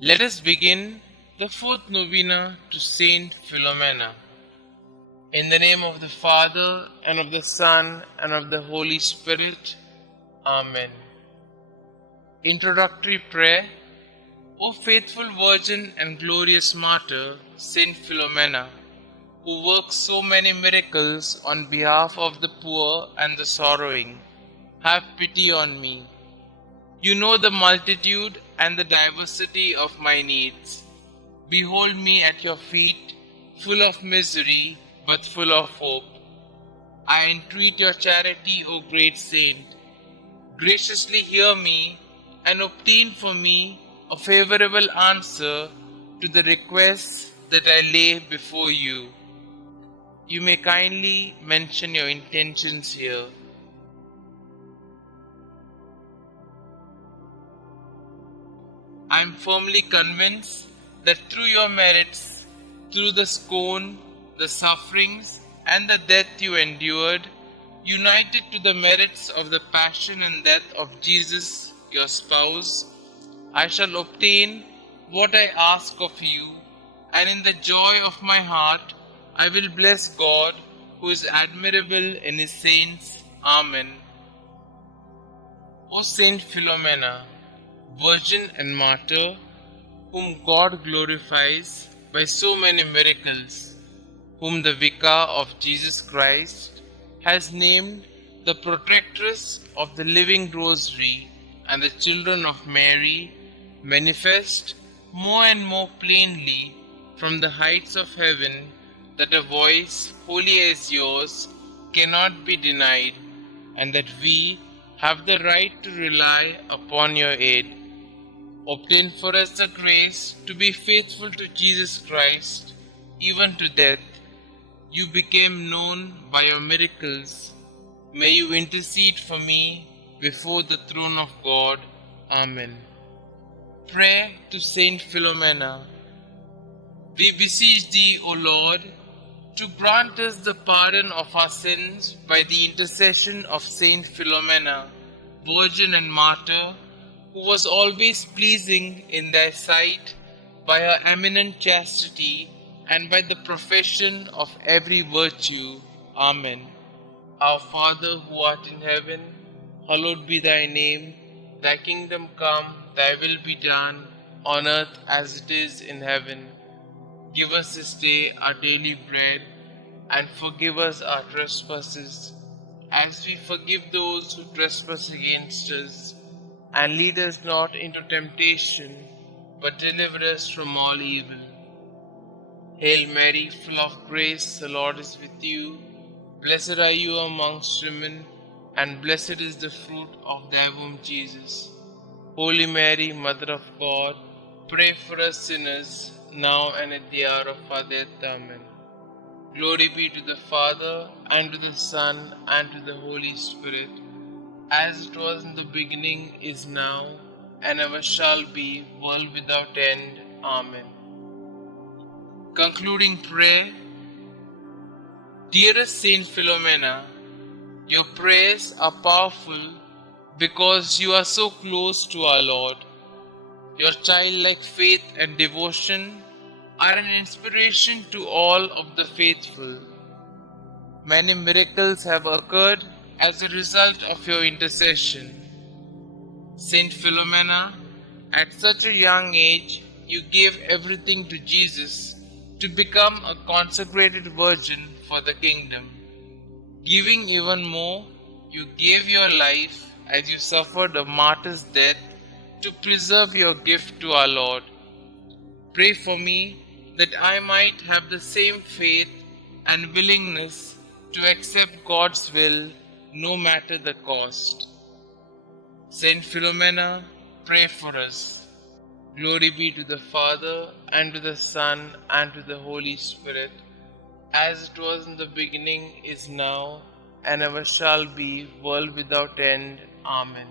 Let us begin the fourth novena to St Philomena. In the name of the Father, and of the Son, and of the Holy Spirit. Amen. Introductory Prayer. O faithful Virgin and glorious Martyr, St Philomena, who works so many miracles on behalf of the poor and the sorrowing, have pity on me. You know the multitude and the diversity of my needs. Behold me at your feet, full of misery, but full of hope. I entreat your charity, O great saint. Graciously hear me and obtain for me a favorable answer to the requests that I lay before you. You may kindly mention your intentions here. I am firmly convinced that through your merits, through the scorn, the sufferings, and the death you endured, united to the merits of the passion and death of Jesus, your spouse, I shall obtain what I ask of you, and in the joy of my heart I will bless God, who is admirable in his saints. Amen. O Saint Philomena, Virgin and Martyr, whom God glorifies by so many miracles, whom the Vicar of Jesus Christ has named the protectress of the living rosary and the children of Mary, manifest more and more plainly from the heights of heaven that a voice holy as yours cannot be denied, and that we have the right to rely upon your aid. Obtain for us the grace to be faithful to Jesus Christ, even to death. You became known by your miracles. May you intercede for me before the throne of God. Amen. Prayer to Saint Philomena. We beseech thee, O Lord, to grant us the pardon of our sins by the intercession of Saint Philomena, Virgin and Martyr, who was always pleasing in thy sight by her eminent chastity and by the profession of every virtue. Amen. Our Father who art in heaven, hallowed be thy name. Thy kingdom come, thy will be done, on earth as it is in heaven. Give us this day our daily bread, and forgive us our trespasses, as we forgive those who trespass against us. And lead us not into temptation, but deliver us from all evil. Hail Mary, full of grace, the Lord is with you. Blessed are you amongst women, and blessed is the fruit of thy womb, Jesus. Holy Mary, Mother of God, pray for us sinners, now and at the hour of our death. Amen. Glory be to the Father, and to the Son, and to the Holy Spirit, as it was in the beginning, is now, and ever shall be, world without end. Amen. Concluding prayer. Dearest Saint Philomena, your prayers are powerful because you are so close to our Lord. Your childlike faith and devotion are an inspiration to all of the faithful. Many miracles have occurred as a result of your intercession. Saint Philomena, at such a young age, you gave everything to Jesus to become a consecrated virgin for the kingdom. Giving even more, you gave your life as you suffered a martyr's death to preserve your gift to our Lord. Pray for me that I might have the same faith and willingness to accept God's will no matter the cost. Saint Philomena, pray for us. Glory be to the Father, and to the Son, and to the Holy Spirit, as it was in the beginning, is now, and ever shall be, world without end. Amen.